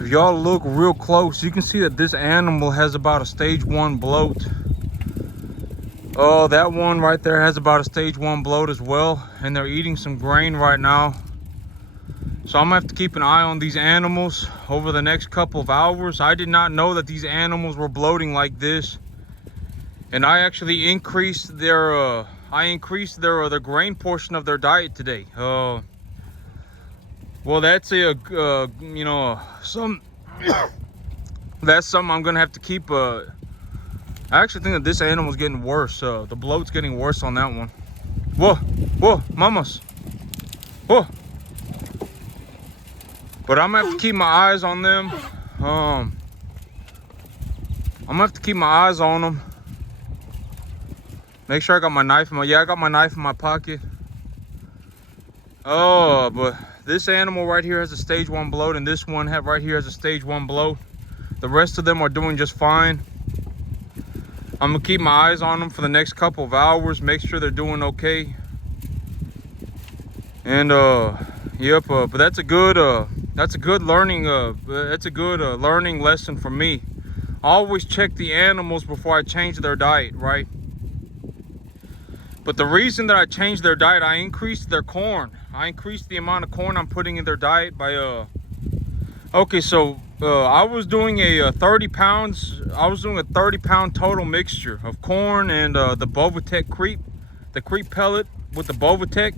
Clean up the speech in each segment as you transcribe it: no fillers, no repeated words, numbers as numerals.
If y'all look real close, you can see that this animal has about a stage 1 bloat. Oh, that one right there has about a stage 1 bloat as well, and they're eating some grain right now. So I'm gonna have to keep an eye on these animals over the next couple of hours. I did not know that these animals were bloating like this, and I actually increased their their grain portion of their diet today. Well, that's a you know, that's something I'm gonna have to keep. I actually think that this animal's getting worse. The bloat's getting worse on that one. Whoa, whoa, mamas, whoa. But I'm gonna have to keep my eyes on them. I'm gonna have to keep my eyes on them. Make sure I got my knife in my, I got my knife in my pocket. Oh, but this animal right here has a stage 1 bloat, and this one right here has a stage 1 bloat. The rest of them are doing just fine. I'm gonna keep my eyes on them for the next couple of hours, make sure they're doing okay. And yep, but that's a good learning learning lesson for me. Always check the animals before I change their diet, right? But the reason that I changed their diet, I increased their corn. I increased the amount of corn I'm putting in their diet by okay, so I was doing a 30 pounds. I was doing a 30-pound total mixture of corn and the Bovatech creep, the creep pellet with the Bovatech.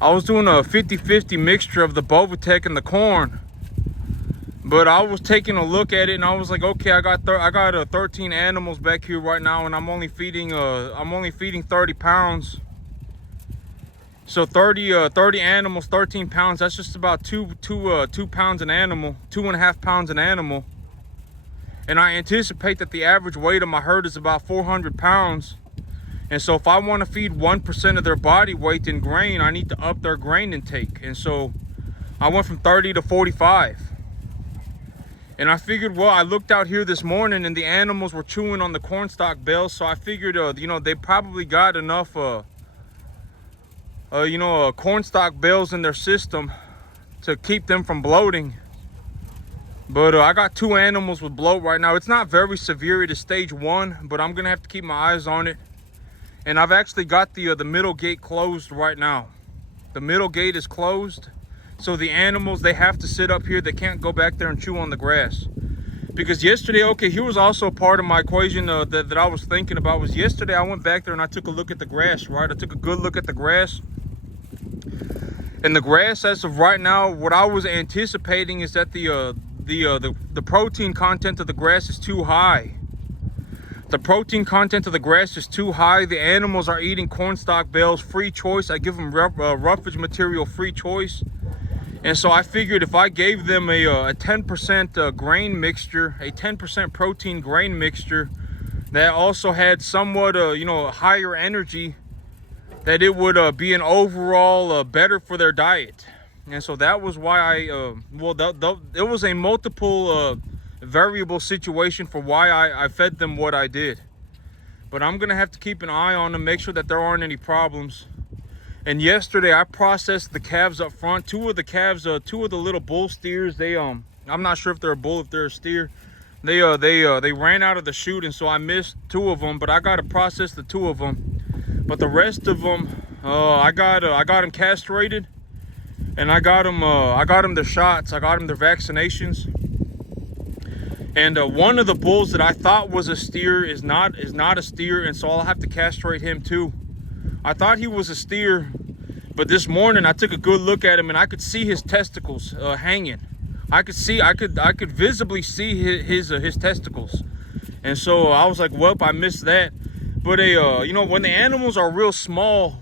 I was doing a 50-50 mixture of the Bovatech and the corn. But I was taking a look at it and I was like, okay, I got 13 animals back here right now, and I'm only feeding 30 pounds. So 30 animals, 13 pounds. That's just about 2 pounds an animal, 2.5 pounds an animal. And I anticipate that the average weight of my herd is about 400 pounds. And so if I want to feed 1% of their body weight in grain, I need to up their grain intake. And so I went from 30 to 45. And I figured, well, I looked out here this morning and the animals were chewing on the cornstalk bales. So I figured, you know, they probably got enough, cornstalk bales in their system to keep them from bloating. But I got 2 animals with bloat right now. It's not very severe. It is stage 1, but I'm gonna have to keep my eyes on it. And I've actually got the middle gate closed right now. The middle gate is closed, so the animals, they have to sit up here. They can't go back there and chew on the grass. Because yesterday, okay, here was also part of my equation that I was thinking about. Was yesterday I went back there and I took a look at the grass, right? I took a good look at the grass. And the grass, as of right now, what I was anticipating is that the protein content of the grass is too high. The protein content of the grass is too high. The animals are eating cornstalk bales, free choice. I give them roughage material, free choice. And so I figured if I gave them a 10% grain mixture, a 10% protein grain mixture that also had somewhat, higher energy, that it would be an overall better for their diet. And so that was why it was a multiple variable situation for why I fed them what I did. But I'm gonna have to keep an eye on them, make sure that there aren't any problems. And yesterday I processed the calves up front. 2 of the calves, 2 of the little bull steers, they I'm not sure if they're a bull, if they're a steer. They ran out of the chute, and so I missed 2 of them, but I got to process the 2 of them. But the rest of them, I got them castrated, and I got them their shots. I got them their vaccinations. And one of the bulls that I thought was a steer is not a steer, and so I'll have to castrate him too. I thought he was a steer, but this morning I took a good look at him and I could see his testicles hanging. I could visibly see his testicles, and so I was like, well, I missed that. But when the animals are real small,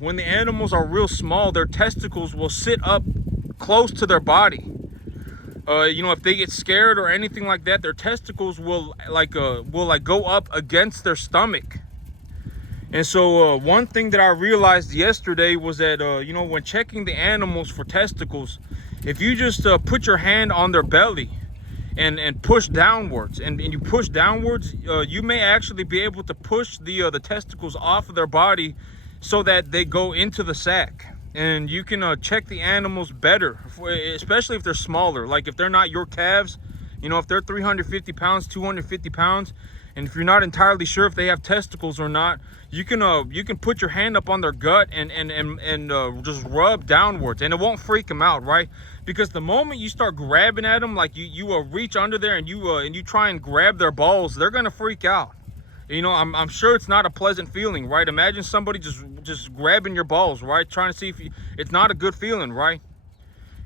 their testicles will sit up close to their body. If they get scared or anything like that, their testicles will go up against their stomach. And so one thing that I realized yesterday was that when checking the animals for testicles, if you just put your hand on their belly and push downwards, and you push downwards, you may actually be able to push the testicles off of their body so that they go into the sack. and you can check the animals better, especially if they're smaller. Like if they're not your calves, you know, if they're 350 pounds, 250 pounds, and if you're not entirely sure if they have testicles or not, you can put your hand up on their gut and just rub downwards, and it won't freak them out, right? Because the moment you start grabbing at them, like you reach under there and you try and grab their balls, they're gonna freak out. You know, I'm sure it's not a pleasant feeling, right? Imagine somebody just grabbing your balls, right? Trying to see if it's not a good feeling, right?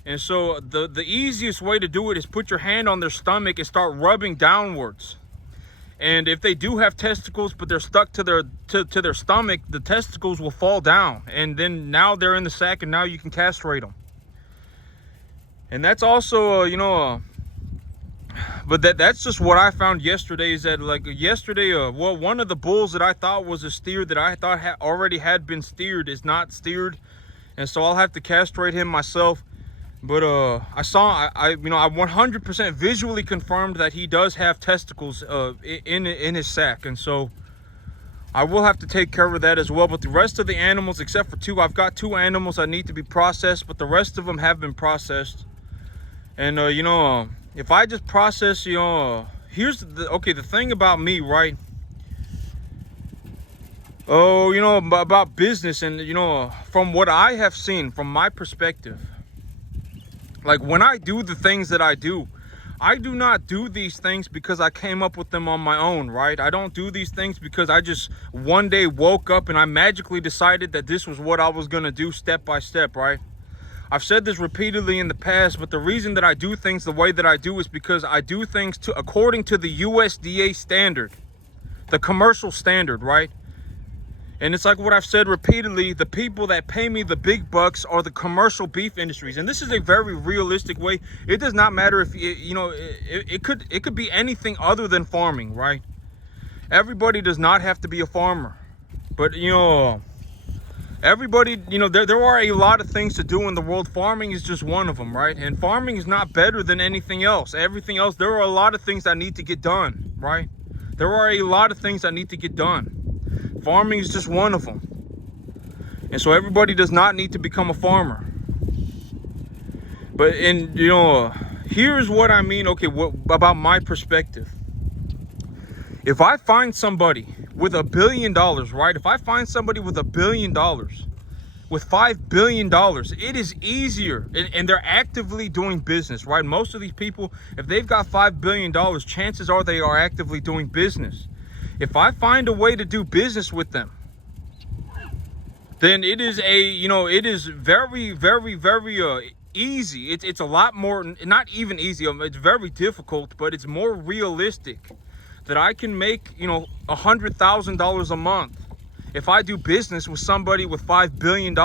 And so the easiest way to do it is put your hand on their stomach and start rubbing downwards. And if they do have testicles, but they're stuck to their stomach, the testicles will fall down, and then now they're in the sack, and now you can castrate them. And that's also, but that's just what I found yesterday. Is that like yesterday, well, one of the bulls that I thought was a steer that I thought already had been steered is not steered, and so I'll have to castrate him myself. But I 100% visually confirmed that he does have testicles in his sack, and so I will have to take care of that as well. But the rest of the animals, except for two, I've got 2 animals that need to be processed, but the rest of them have been processed. And if I just process, here's the thing about me, right? Oh, about business, and from what I have seen, from my perspective, like when I do the things that I do not do these things because I came up with them on my own, right? I don't do these things because I just one day woke up and I magically decided that this was what I was gonna do step by step, right? I've said this repeatedly in the past, but the reason that I do things the way that I do is because I do things according to the USDA standard, the commercial standard, right? And it's like what I've said repeatedly, the people that pay me the big bucks are the commercial beef industries. And this is a very realistic way. It does not matter if, it could be anything other than farming, right? Everybody does not have to be a farmer. But, everybody, there are a lot of things to do in the world. Farming is just one of them, right? And farming is not better than anything else. Everything else, there are a lot of things that need to get done, right? There are a lot of things that need to get done. Farming is just one of them. And so everybody does not need to become a farmer. But, here's what I mean, about my perspective. If I find somebody with $1 billion, right? If I find somebody with $1 billion, with $5 billion, it is easier, and they're actively doing business, right? Most of these people, if they've got $5 billion, chances are they are actively doing business. If I find a way to do business with them, then it is it is very, very, very easy. It's a lot more, not even easy, it's very difficult, but it's more realistic that I can make, $100,000 a month if I do business with somebody with $5 billion.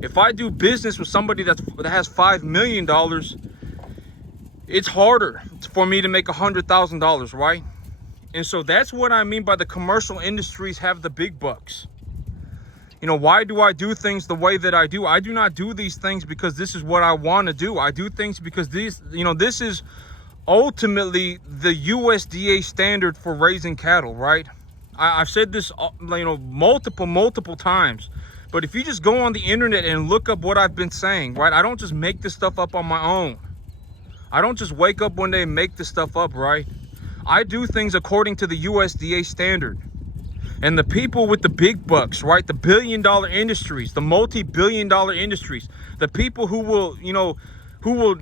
If I do business with somebody that has $5 million, it's harder for me to make $100,000, right? And so that's what I mean by the commercial industries have the big bucks. Why do I do things the way that I do? I do not do these things because this is what I want to do. I do things because this is ultimately the USDA standard for raising cattle, right? I've said this, multiple times. But if you just go on the internet and look up what I've been saying, right? I don't just make this stuff up on my own. I don't just wake up one day and make this stuff up, right? I do things according to the USDA standard. And the people with the big bucks, right? The billion-dollar industries, the multi-billion-dollar industries, the people who will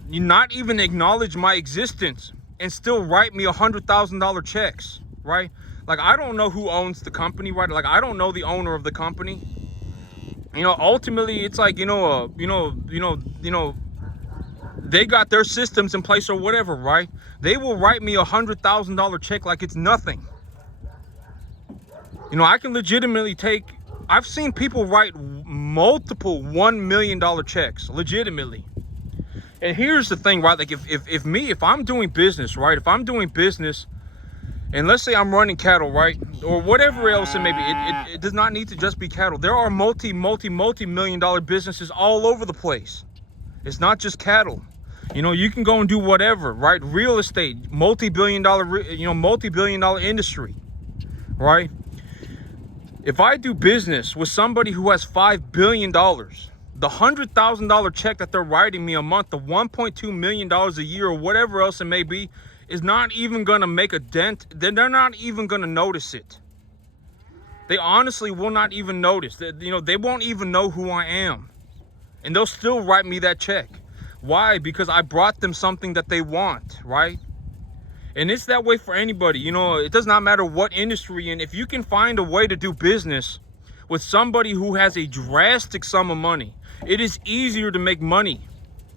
not even acknowledge my existence and still write me $100,000 checks, right? Like, I don't know who owns the company, right? Like, I don't know the owner of the company. Ultimately, it's like, they got their systems in place or whatever, right? They will write me $100,000 check like it's nothing. I can legitimately I've seen people write multiple $1 million checks, legitimately. And here's the thing, right? Like if I'm doing business, right? If I'm doing business, and let's say I'm running cattle, right? Or whatever else it may be, it does not need to just be cattle. There are multi-million dollar businesses all over the place. It's not just cattle. You can go and do whatever, right? Real estate, multi-billion dollar industry, right? If I do business with somebody who has $5 billion, the $100,000 check that they're writing me a month, the $1.2 million a year, or whatever else it may be, is not even going to make a dent. Then they're not even going to notice it. They honestly will not even notice. They won't even know who I am. And they'll still write me that check. Why? Because I brought them something that they want, right? And it's that way for anybody. It does not matter what industry you're in. If you can find a way to do business with somebody who has a drastic sum of money, it is easier to make money.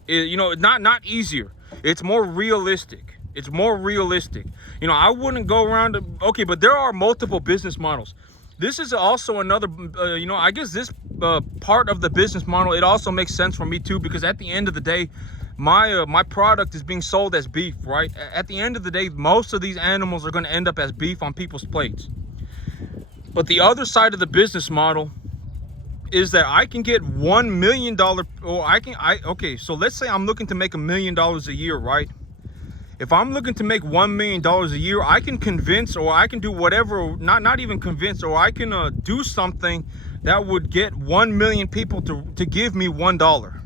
Not easier. It's more realistic. It's more realistic. I wouldn't go around okay, but there are multiple business models. This is also another, I guess this part of the business model, it also makes sense for me too, because at the end of the day, my product is being sold as beef, right? At the end of the day, most of these animals are going to end up as beef on people's plates. But the other side of the business model is that I can get $1 million, okay, so let's say I'm looking to make $1 million a year, right? If I'm looking to make $1 million a year, I can convince, or I can do whatever, not even convince, or I can do something that would get 1 million people to give me $1.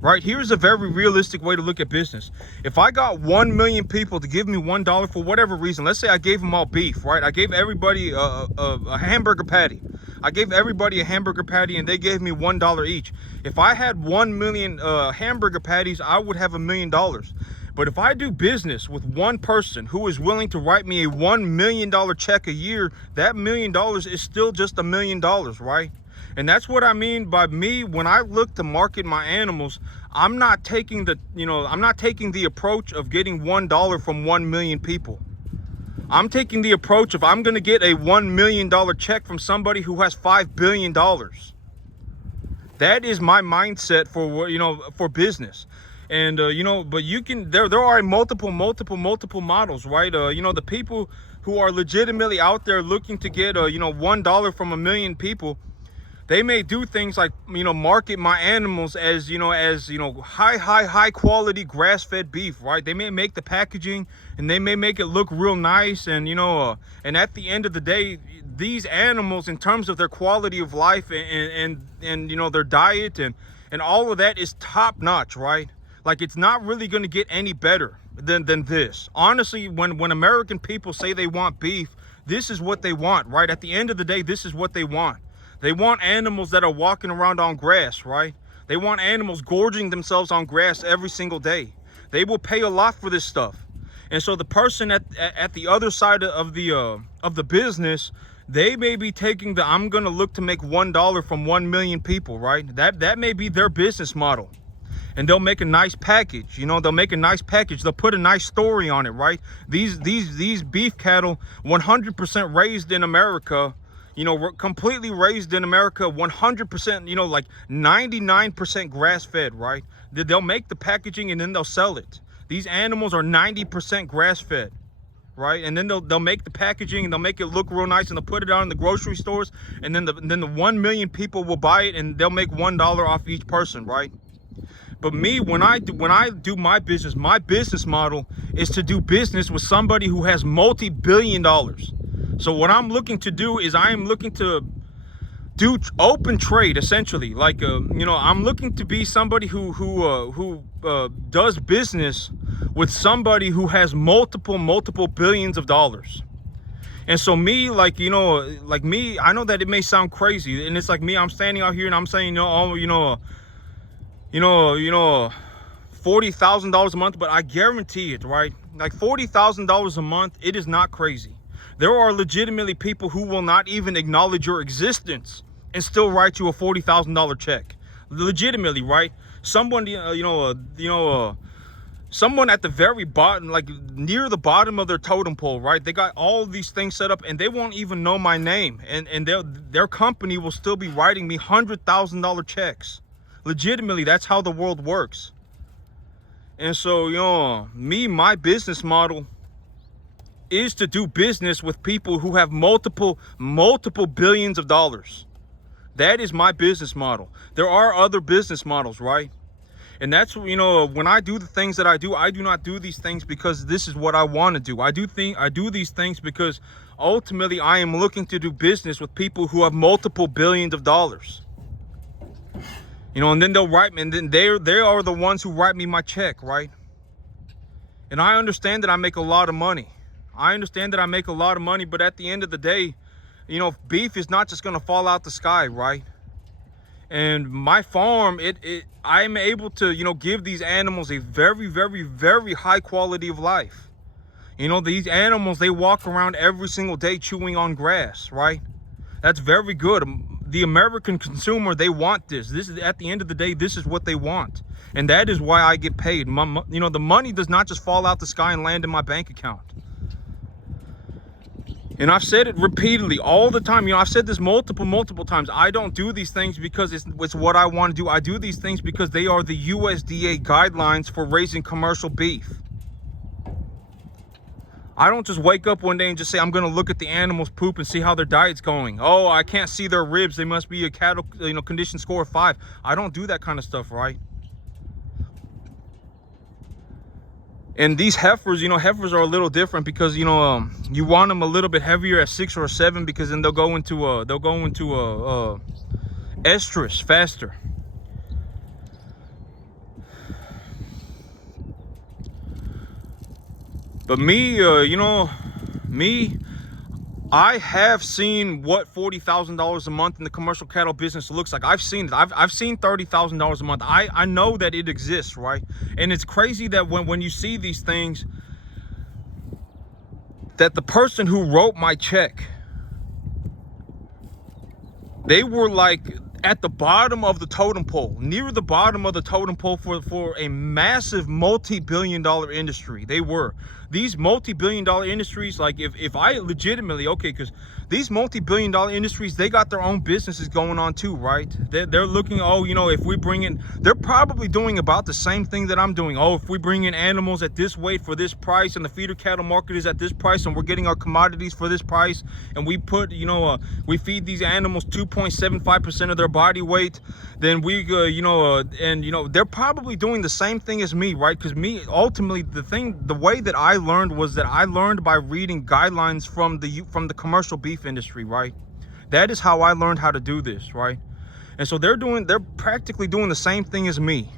Right? Here's a very realistic way to look at business. If I got 1 million people to give me $1 for whatever reason, let's say I gave them all beef, right? I gave everybody a hamburger patty. I gave everybody a hamburger patty and they gave me $1 each. If I had 1 million hamburger patties, I would have $1 million. But if I do business with one person who is willing to write me a $1 million check a year, that $1 million is still just $1 million, right? And that's what I mean by me when I look to market my animals. I'm not taking the approach of getting $1 from 1 million people. I'm taking the approach of I'm going to get a $1 million check from somebody who has $5 billion. That is my mindset for business. And but you can there are multiple models, right? The people who are legitimately out there looking to get $1 from 1 million people, they may do things like market my animals as high quality grass-fed beef, right? They may make the packaging and they may make it look real nice, and and at the end of the day, these animals, in terms of their quality of life and their diet and all of that, is top notch, right? Like, it's not really going to get any better than this. Honestly, when American people say they want beef, this is what they want, right? At the end of the day, this is what they want. They want animals that are walking around on grass, right? They want animals gorging themselves on grass every single day. They will pay a lot for this stuff. And so the person at the other side of the business, they may be taking I'm going to look to make $1 from 1 million people, right? That may be their business model. And they'll make a nice package, they'll make a nice package. They'll put a nice story on it, right? These beef cattle, 100% raised in America, completely raised in America, 100%, like 99% grass-fed, right? They'll make the packaging and then they'll sell it. These animals are 90% grass-fed, right? And then they'll make the packaging and they'll make it look real nice and they'll put it out in the grocery stores, and then the 1 million people will buy it and they'll make $1 off each person, right? But me, when I do my business model is to do business with somebody who has multi-billion dollars. So what I'm looking to do is I am looking to do open trade, essentially. Like, I'm looking to be somebody who does business with somebody who has multiple billions of dollars. And so me, like me, I know that it may sound crazy, and it's like me, I'm standing out here and I'm saying, $40,000 a month, but I guarantee it, right? Like $40,000 a month, it is not crazy. There are legitimately people who will not even acknowledge your existence and still write you a $40,000 check. Legitimately, right? Someone, someone at the very bottom, like near the bottom of their totem pole, right? They got all these things set up and they won't even know my name, and their company will still be writing me $100,000 checks. Legitimately, that's how the world works. And so, my business model is to do business with people who have multiple billions of dollars. That is my business model. There are other business models, right? And that's, you know, when I do the things that I do not do these things because this is what I want to do. I do these things because ultimately I am looking to do business with people who have multiple billions of dollars. You know, and then they'll write me, and then they are the ones who write me my check, right? And I understand that I make a lot of money. I understand that I make a lot of money, but at the end of the day, you know, beef is not just going to fall out the sky, right? And my farm, I'm able to, you know, give these animals a very, very, very high quality of life. You know, these animals, they walk around every single day chewing on grass, right? That's very good. The American consumer, they want this. This is, at the end of the day, this is what they want. And that is why I get paid. You know, the money does not just fall out the sky and land in my bank account. And I've said it repeatedly all the time. You know, I've said this multiple times. I don't do these things because it's what I want to do. I do these things because they are the USDA guidelines for raising commercial beef. I don't just wake up one day and just say, I'm going to look at the animals poop and see how their diet's going. Oh, I can't see their ribs. They must be a cattle, you know, condition score of 5. I don't do that kind of stuff, right? And these heifers, you know, heifers are a little different because, you know, you want them a little bit heavier at 6 or 7 because then they'll go into estrus faster. But me, you know, I have seen what $40,000 a month in the commercial cattle business looks like. I've seen it. I've seen $30,000 a month. I know that it exists, right? And it's crazy that when you see these things, that the person who wrote my check, they were like at the bottom of the totem pole, near the bottom of the totem pole for a massive multi-billion-dollar industry. They were. These multi-billion-dollar industries, like if I legitimately, okay, because these multi-billion-dollar industries, they got their own businesses going on too, right? They're looking, oh, you know, if we bring in, they're probably doing about the same thing that I'm doing. Oh, if we bring in animals at this weight for this price and the feeder cattle market is at this price and we're getting our commodities for this price and we put, you know, we feed these animals 2.75% of their body weight, then we, you know, and, you know, they're probably doing the same thing as me, right? Because me, ultimately, the way that I learned was that I learned by reading guidelines from the commercial beef industry, right? That is how I learned how to do this, right? And so they're practically doing the same thing as me.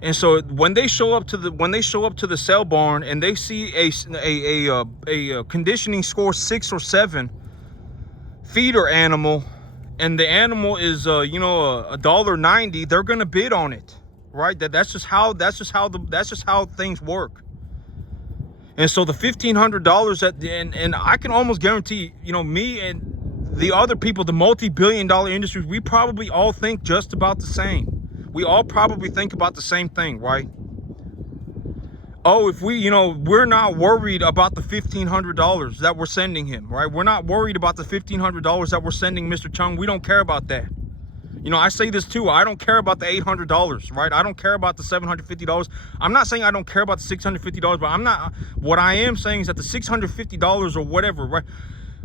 And so when they show up to the sale barn and they see a conditioning score 6 or 7 feeder animal, and the animal is you know, $1.90, they're gonna bid on it, right? That's just how things work. And so the $1,500 and I can almost guarantee, you know, me and the other people, the multi-billion-dollar industries, we probably all think just about the same. We all probably think about the same thing, right? Oh, if we, you know, we're not worried about the $1,500 that we're sending him, right? We're not worried about the $1,500 that we're sending Mr. Chung. We don't care about that. You know, I say this too. I don't care about the $800, right? I don't care about the $750. I'm not saying I don't care about the $650, but what I am saying is that the $650 or whatever, right?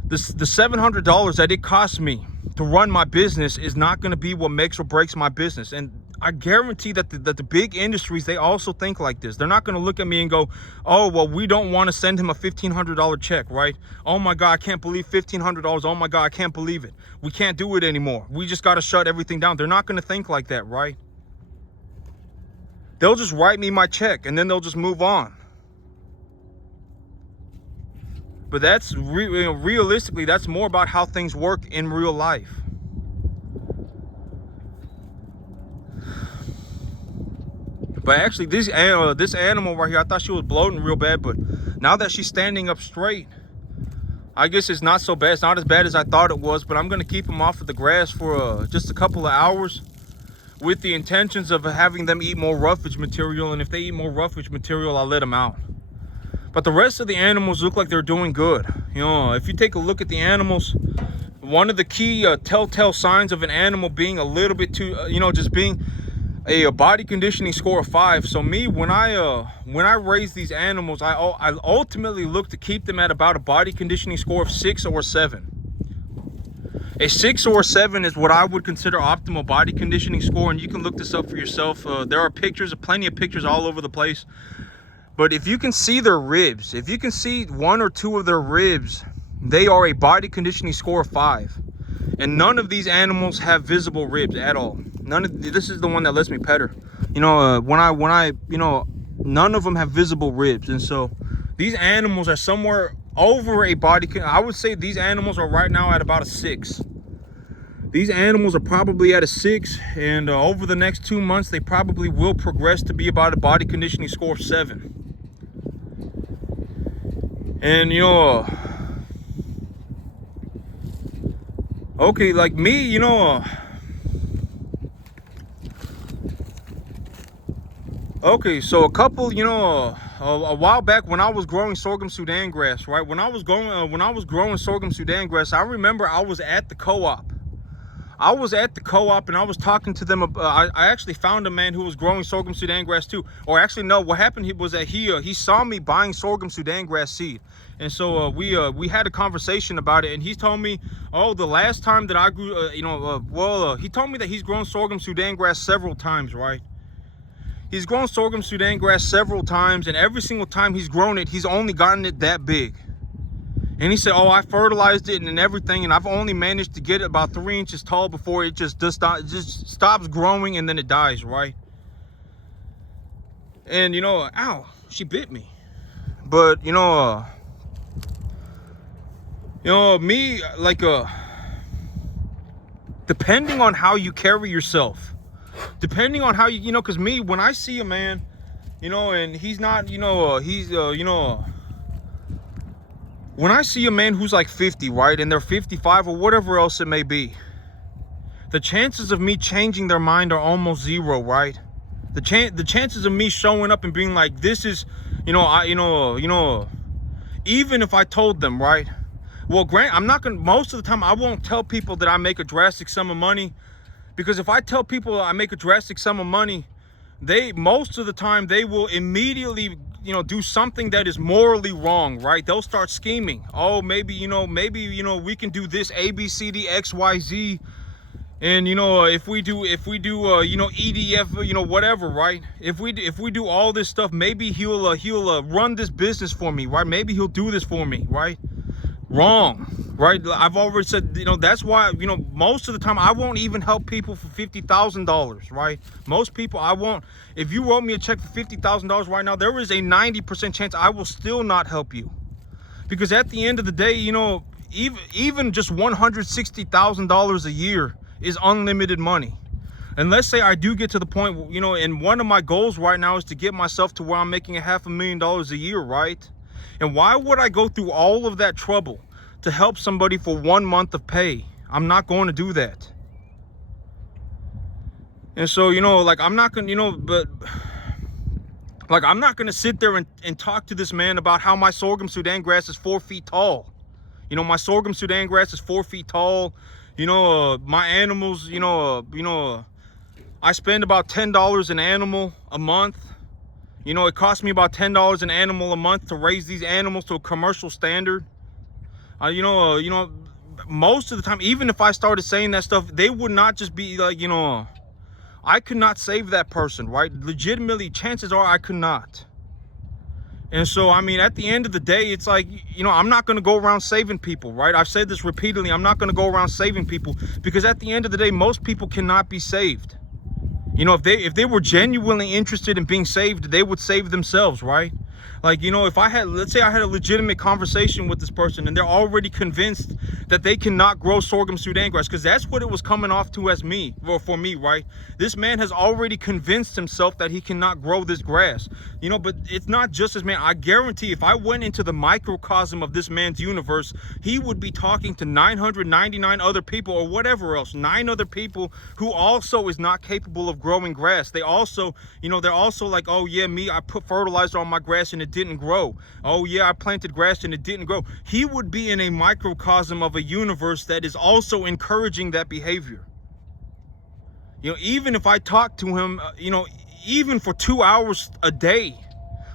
The $700 that it costs me to run my business is not going to be what makes or breaks my business. And I guarantee that the big industries, they also think like this. They're not going to look at me and go, oh, well, we don't want to send him a $1,500 check, right? Oh my God, I can't believe $1,500. Oh my God, I can't believe it. We can't do it anymore. We just got to shut everything down. They're not going to think like that, right? They'll just write me my check and then they'll just move on. But that's realistically, that's more about how things work in real life. But actually, this animal right here, I thought she was bloating real bad, but now that she's standing up straight, I guess it's not so bad. It's not as bad as I thought it was, but I'm going to keep them off of the grass for just a couple of hours with the intentions of having them eat more roughage material. And if they eat more roughage material, I'll let them out. But the rest of the animals look like they're doing good. You know, if you take a look at the animals, one of the key telltale signs of an animal being a little bit too, you know, just being a body conditioning score of 5. So me, when I raise these animals, I ultimately look to keep them at about a body conditioning score of 6 or 7. A 6 or a 7 is what I would consider optimal body conditioning score, and you can look this up for yourself. There are pictures, plenty of pictures all over the place. But if you can see their ribs, if you can see 1 or 2 of their ribs, they are a body conditioning score of 5. And none of these animals have visible ribs at all. This is the one that lets me pet her. You know, none of them have visible ribs. And so these animals are somewhere over a body. I would say these animals are right now at about a 6. These animals are probably at a 6, and over the next 2 months, they probably will progress to be about a body conditioning score of 7. And you know, okay, like me, you know, okay, so a couple, you know, a while back when I was growing sorghum Sudan grass, right? When I was growing sorghum Sudan grass, I remember I was at the co-op. I was at the co-op and I was talking to them. I actually found a man who was growing sorghum Sudan grass too. Or actually, no, what happened was that he saw me buying sorghum Sudan grass seed. And so we had a conversation about it, and he told me, oh, the last time that I grew, he told me that he's grown sorghum Sudan grass several times, right? He's grown sorghum Sudan grass several times, and every single time he's grown it, he's only gotten it that big. And he said, oh, I fertilized it and everything, and I've only managed to get it about 3 inches tall before it just stops growing and then it dies, right? And, you know, ow, she bit me. But, me, like, depending on how you carry yourself, depending on how you know, because me, when I see a man, you know, and he's not, when I see a man who's like 50, right, and they're 55 or whatever else it may be, the chances of me changing their mind are almost zero, right? The chances of me showing up and being like, this is, even if I told them, right? Well, I'm not gonna, most of the time I won't tell people that I make a drastic sum of money, because if I tell people I make a drastic sum of money, most of the time they will immediately, do something that is morally wrong, right? They'll start scheming. Oh, maybe we can do this A, B, C, D, X, Y, Z. And, if we do, EDF, whatever, right? If we do all this stuff, maybe he'll run this business for me, right? Maybe he'll do this for me, right? Wrong, right? I've already said, that's why, most of the time I won't even help people for $50,000, right? Most people I won't. If you wrote me a check for $50,000 right now, there is a 90% chance I will still not help you, because at the end of the day, even just $160,000 a year is unlimited money. And let's say I do get to the point, and one of my goals right now is to get myself to where I'm making $500,000 a year, right? And why would I go through all of that trouble to help somebody for 1 month of pay? I'm not going to do that. And so, I'm not going to, I'm not going to sit there and talk to this man about how my sorghum Sudan grass is 4 feet tall. My sorghum Sudan grass is 4 feet tall. My animals, I spend about $10 an animal a month. It costs me about $10 an animal a month to raise these animals to a commercial standard. Most of the time, even if I started saying that stuff, they would not just be like, I could not save that person, right? Legitimately, chances are I could not. And so, at the end of the day, it's like, I'm not going to go around saving people, right? I've said this repeatedly. I'm not going to go around saving people, because at the end of the day, most people cannot be saved. If they were genuinely interested in being saved, they would save themselves, right? Like, if let's say I had a legitimate conversation with this person and they're already convinced that they cannot grow sorghum Sudan grass, because that's what it was coming off to as for me, right? This man has already convinced himself that he cannot grow this grass, but it's not just this man. I guarantee if I went into the microcosm of this man's universe, he would be talking to 999 other people or whatever else, 9 other people who also is not capable of growing grass. They also, they're also like, oh yeah, I put fertilizer on my grass and it didn't grow. Oh yeah, I planted grass and it didn't grow. He would be in a microcosm of a universe that is also encouraging that behavior. Even if I talk to him, even for 2 hours a day,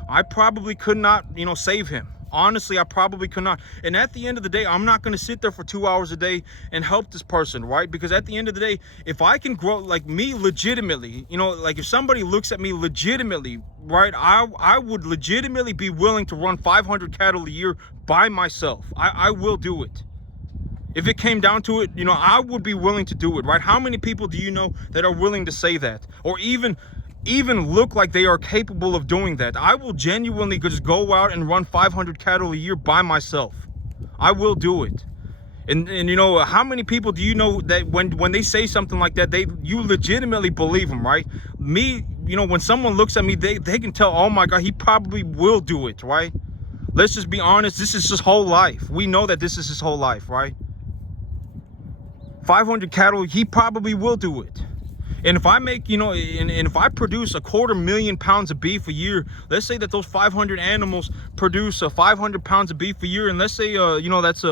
I probably could not, save him. Honestly, I probably could not. And at the end of the day, I'm not going to sit there for 2 hours a day and help this person, right? Because at the end of the day, if I can grow, like me legitimately, you know, like if somebody looks at me legitimately, right, I would legitimately be willing to run 500 cattle a year by myself. I will do it. If it came down to it, you know, I would be willing to do it, right? How many people do you know that are willing to say that? Or even look like they are capable of doing that? I will genuinely just go out and run 500 cattle a year by myself. I will do it. And you know, how many people do you know that when they say something like that, you legitimately believe them, right? Me, you know, when someone looks at me, they can tell, oh my God, he probably will do it, right? Let's just be honest. This is his whole life. We know that this is his whole life, right? 500 cattle, he probably will do it. And if I make, you know, and if I produce 250,000 pounds of beef a year, let's say that those 500 animals produce 500 pounds of beef a year, and let's say, you know, that's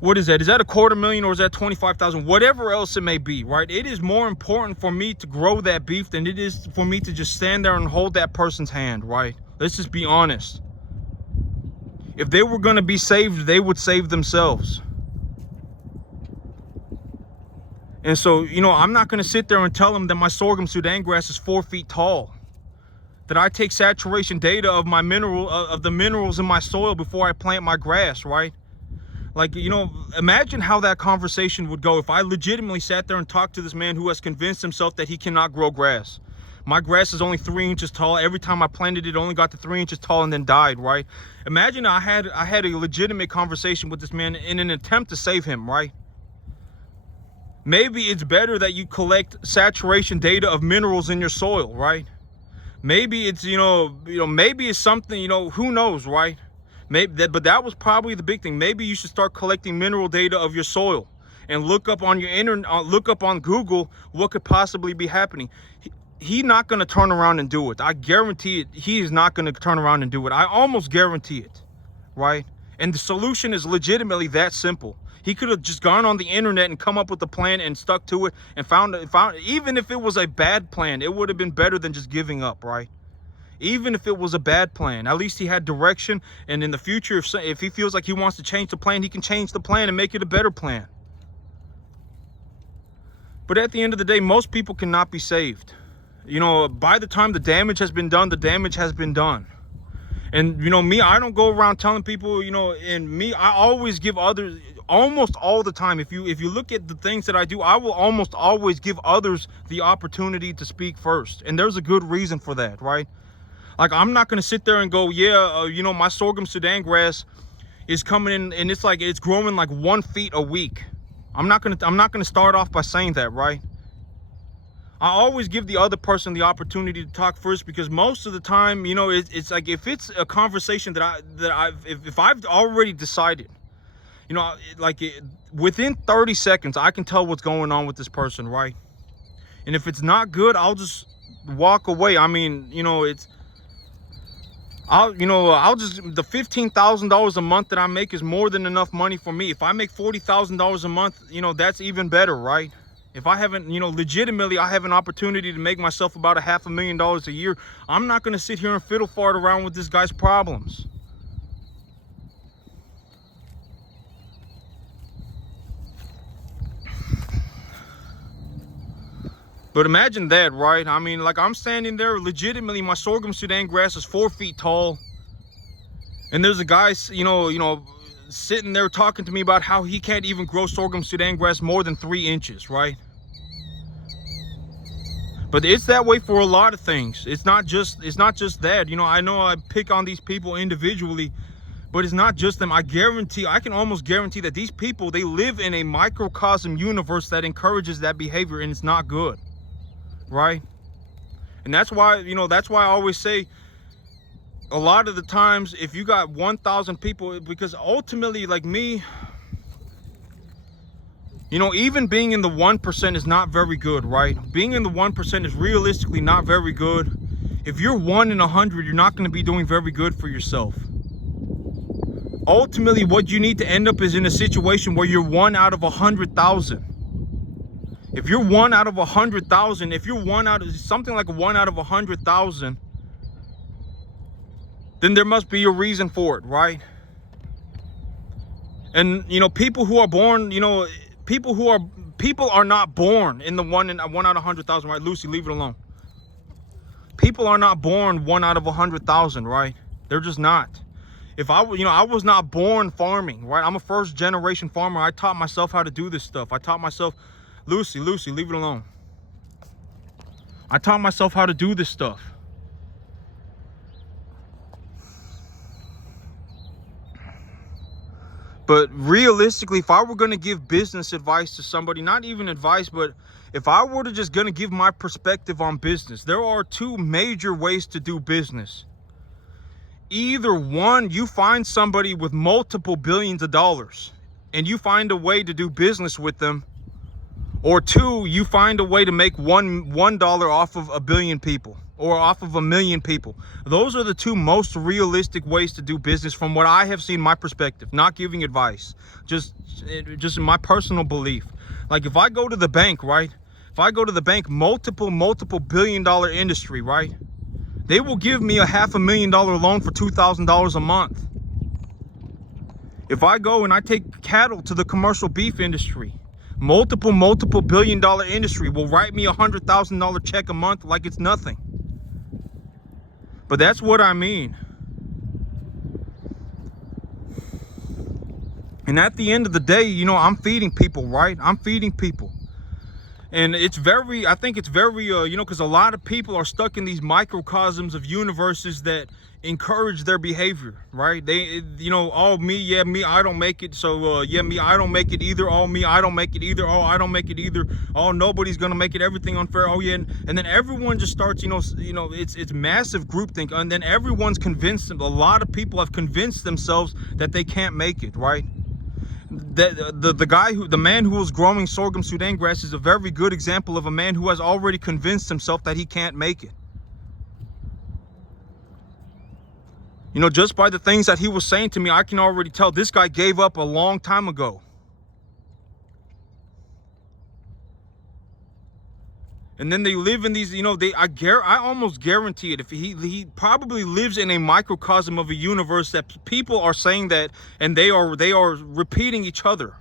what is that? Is that 250,000 or is that 25,000? Whatever else it may be, right? It is more important for me to grow that beef than it is for me to just stand there and hold that person's hand, right? Let's just be honest. If they were going to be saved, they would save themselves. And so, you know, I'm not going to sit there and tell them that my sorghum Sudan grass is 4 feet tall, that I take saturation data of my the minerals in my soil before I plant my grass, right? Like, you know, imagine how that conversation would go if I legitimately sat there and talked to this man who has convinced himself that he cannot grow grass. My grass is only 3 inches tall. Every time I planted it only got to 3 inches tall and then died, right? Imagine I had a legitimate conversation with this man in an attempt to save him, right? Maybe it's better that you collect saturation data of minerals in your soil, right? Maybe it's, you know, maybe it's something, you know, who knows, right? But that was probably the big thing. Maybe you should start collecting mineral data of your soil and look up on your internet, look up on Google what could possibly be happening. He's not going to turn around and do it. I guarantee it. He is not going to turn around and do it. I almost guarantee it, right? And the solution is legitimately that simple. He could have just gone on the internet and come up with a plan and stuck to it and found even if it was a bad plan, it would have been better than just giving up, right? Even if it was a bad plan, at least he had direction. And in the future, if he feels like he wants to change the plan, he can change the plan and make it a better plan. But at the end of the day, most people cannot be saved. You know, by the time the damage has been done, the damage has been done. And, you know, me, I don't go around telling people, you know, and me, I always give others, almost all the time, if you look at the things that I do, I will almost always give others the opportunity to speak first. And there's a good reason for that, right? Like, I'm not going to sit there and go, yeah, you know, my sorghum Sudan grass is coming in and it's like, it's growing like 1 feet a week. I'm not going to start off by saying that, right? I always give the other person the opportunity to talk first, because most of the time, you know, it's like, if it's a conversation if I've already decided, you know, like within 30 seconds, I can tell what's going on with this person, right? And if it's not good, I'll just walk away. I mean, you know, the $15,000 a month that I make is more than enough money for me. If I make $40,000 a month, you know, that's even better, right? If I haven't, you know, legitimately, I have an opportunity to make myself about $500,000 a year, I'm not going to sit here and fiddle fart around with this guy's problems. But imagine that, right? I mean, like, I'm standing there, legitimately, my sorghum Sudan grass is 4 feet tall. And there's a guy, you know, sitting there talking to me about how he can't even grow sorghum Sudan grass more than 3 inches, right? But it's that way for a lot of things. It's not just that. You know, I know I pick on these people individually, but it's not just them. I can almost guarantee that these people, they live in a microcosm universe that encourages that behavior, and it's not good, right? And that's why, you know, that's why I always say, a lot of the times, if you got 1,000 people, because ultimately, like me, you know, even being in the 1% is not very good, right? Being in the 1% is realistically not very good. If you're 1 in 100, you're not going to be doing very good for yourself. Ultimately, what you need to end up is in a situation where you're 1 out of 100,000. If you're 1 out of 100,000, if you're something like 1 out of 100,000, then there must be a reason for it, right? And you know, people who are born, you know, people are not born in the one out of 100,000, right? Lucy, leave it alone. People are not born 1 out of 100,000, right? They're just not. If I, you know, I was not born farming, right? I'm a first generation farmer. I taught myself how to do this stuff. I taught myself, Lucy, leave it alone. I taught myself how to do this stuff. But realistically, if I were going to give business advice to somebody, not even advice, but if I were to just going to give my perspective on business, there are two major ways to do business. Either one, you find somebody with multiple billions of dollars and you find a way to do business with them. Or two, you find a way to make $1 off of a billion people or off of 1 million people. Those are the two most realistic ways to do business from what I have seen, my perspective, not giving advice, just in my personal belief. Like if I go to the bank, right? If I go to the bank, multiple billion-dollar industry, right? They will give me a $500,000 loan for $2,000 a month. If I go and I take cattle to the commercial beef industry, multiple billion-dollar industry will write me a $100,000 check a month like it's nothing. But that's what I mean. And at the end of the day, you know, I'm feeding people, right? I'm feeding people. And it's very, I think it's very, you know, because a lot of people are stuck in these microcosms of universes that encourage their behavior, right? They, you know, oh, me, yeah, me, I don't make it. So, yeah, me, I don't make it either. Oh, me, I don't make it either. Oh, I don't make it either. Oh, nobody's going to make it. Everything unfair. Oh, yeah. And then everyone just starts, you know, it's massive groupthink. And then everyone's convinced, a lot of people have convinced themselves that they can't make it, right? The man who was growing sorghum Sudan grass is a very good example of a man who has already convinced himself that he can't make it. You know, just by the things that he was saying to me, I can already tell this guy gave up a long time ago. And then they live in these, you know, I almost guarantee it. If he probably lives in a microcosm of a universe that people are saying that, and they are repeating each other.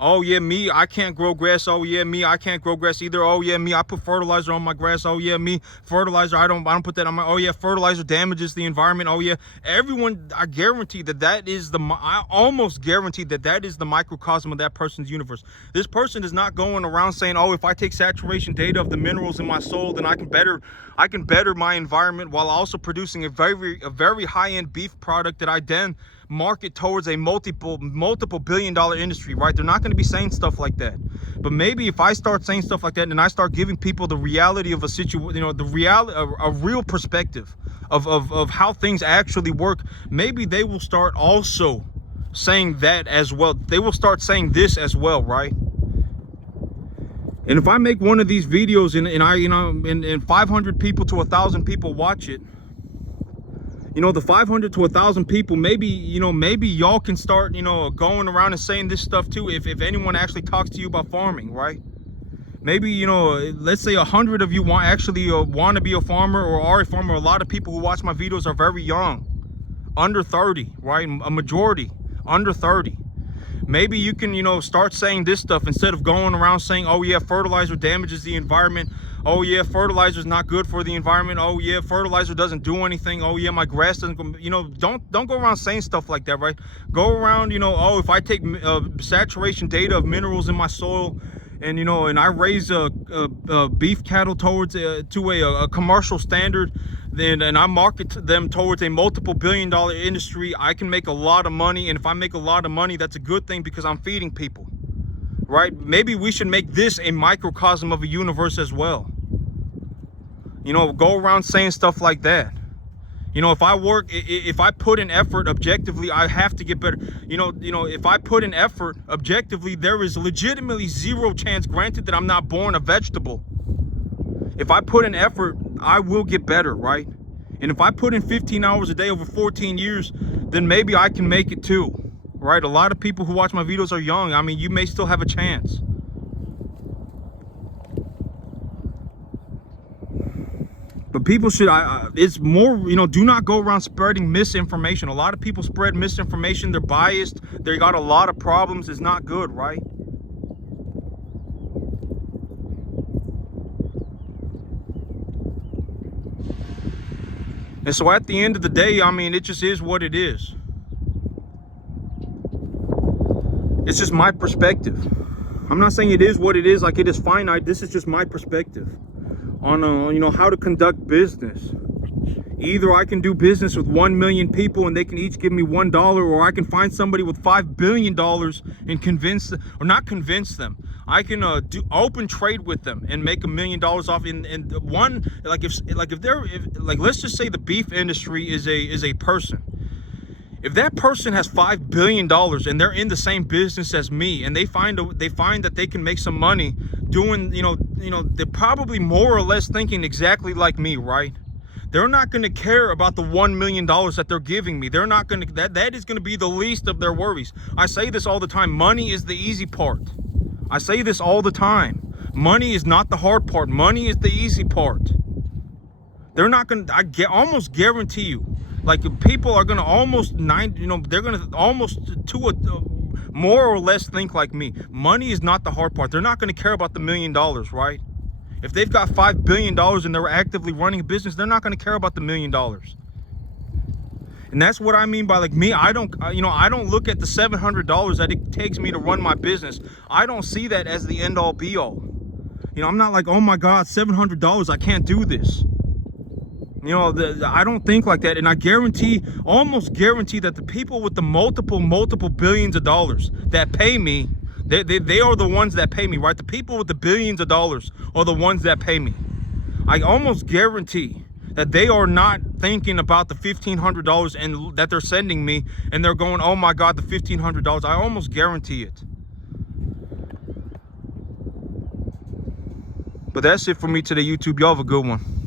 Oh yeah, me, I can't grow grass. Oh yeah, me, I can't grow grass either. Oh yeah, me, I put fertilizer on my grass. Oh yeah, me, fertilizer, I don't put that on my, oh yeah, fertilizer damages the environment. Oh yeah, everyone, I guarantee that is I almost guarantee that is the microcosm of that person's universe. This person is not going around saying, oh, if I take saturation data of the minerals in my soil, then I can better my environment while also producing a very high-end beef product that I then market towards a multiple billion-dollar industry, right? They're not going to be saying stuff like that. But maybe if I start saying stuff like that and I start giving people the reality of a situation, you know, the reality, a real perspective of how things actually work, maybe they will start also saying that as well. They will start saying this as well, right? And if I make one of these videos and I, you know, and 500 people to 1,000 people watch it, you know, the 500 to 1,000 people, maybe, you know, maybe y'all can start, you know, going around and saying this stuff too, if anyone actually talks to you about farming, right? Maybe, you know, let's say 100 of you want to be a farmer or are a farmer. A lot of people who watch my videos are very young, under 30, right? A majority under 30. Maybe you can, you know, start saying this stuff instead of going around saying, oh yeah, fertilizer damages the environment. Oh yeah, fertilizer is not good for the environment. Oh yeah, fertilizer doesn't do anything. Oh yeah, my grass doesn't go, you know, don't go around saying stuff like that, right? Go around, you know, oh, if I take saturation data of minerals in my soil and, you know, and I raise beef cattle towards to a commercial standard, then and I market them towards a multiple billion-dollar industry, I can make a lot of money. And if I make a lot of money, that's a good thing because I'm feeding people, right? Maybe we should make this a microcosm of a universe as well. You know, go around saying stuff like that. You know, if I put in effort objectively, I have to get better. You know, if I put in effort objectively, there is legitimately zero chance, granted that I'm not born a vegetable. If I put in effort, I will get better, right? And if I put in 15 hours a day over 14 years, then maybe I can make it too, right? A lot of people who watch my videos are young. I mean, you may still have a chance. But people should, it's more, you know, do not go around spreading misinformation. A lot of people spread misinformation. They're biased. They got a lot of problems. It's not good, right? And so at the end of the day, I mean, it just is what it is. It's just my perspective. I'm not saying it is what it is, like it is finite. This is just my perspective on, you know, how to conduct business. Either I can do business with 1 million people and they can each give me $1, or I can find somebody with $5 billion and convince them, or not convince them. I can do open trade with them and make $1 million off. In one, like if let's just say the beef industry is a person. If that person has $5 billion and they're in the same business as me, and they find that they can make some money doing, you know, they're probably more or less thinking exactly like me, right? They're not going to care about the $1 million that they're giving me. They're not going to, that is going to be the least of their worries. I say this all the time. Money is the easy part. I say this all the time. Money is not the hard part. Money is the easy part. They're not going to, almost guarantee you, like people are going to almost they're going to almost more or less think like me. Money is not the hard part. They're not going to care about the $1 million, right? If they've got $5 billion and they're actively running a business, they're not going to care about the $1 million. And that's what I mean by, like, me, I don't look at the $700 that it takes me to run my business. I don't see that as the end all be all. You know, I'm not like, oh my God, $700, I can't do this. You know, I don't think like that. And I almost guarantee that the people with the multiple billions of dollars that pay me, they are the ones that pay me, right? The people with the billions of dollars are the ones that pay me. I almost guarantee that they are not thinking about the $1,500 and that they're sending me, and they're going, oh my God, the $1,500. I almost guarantee it. But that's it for me today, YouTube. Y'all have a good one.